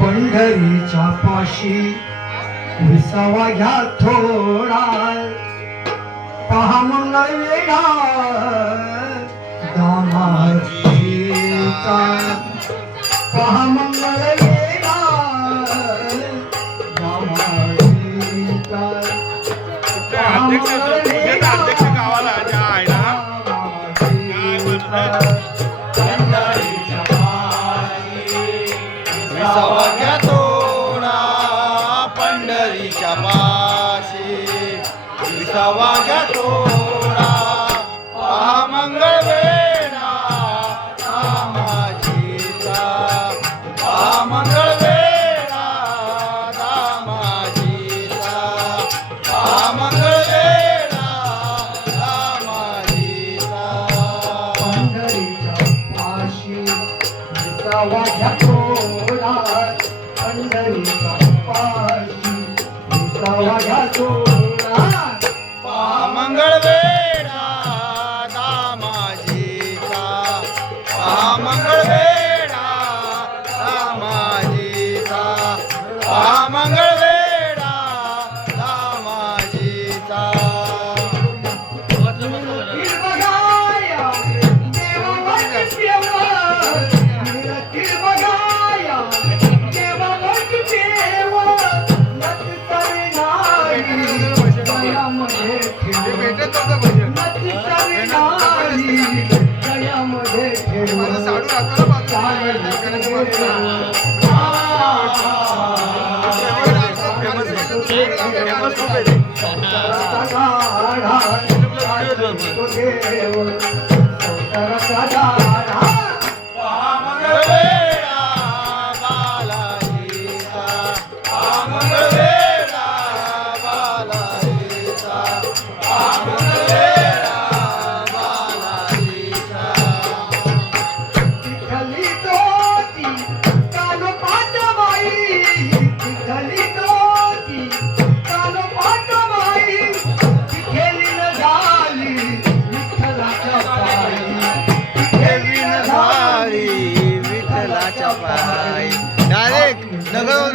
पंढरीच्या पाशी विसावा घ्या थोडा. पहा मंगळ वेळा दामाची पहा मंगळ वेळा salva a graça. फेमस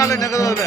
காலை நகர்வது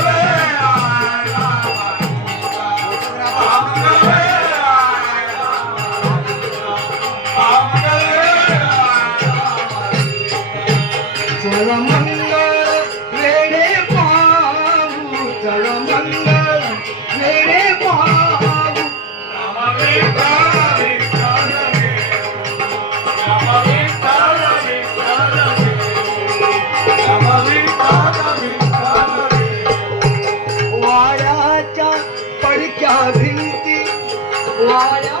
我了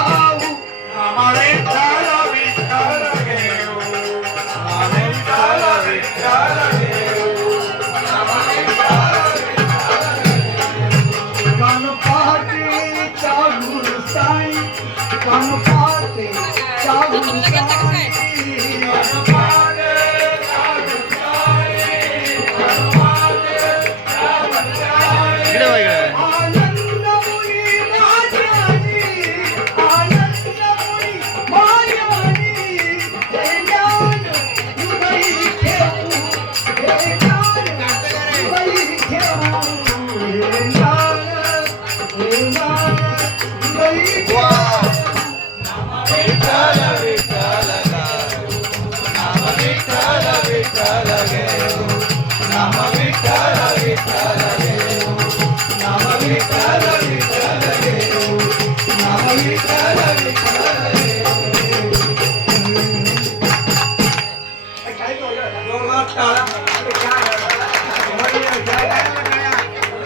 I'm Hare Hare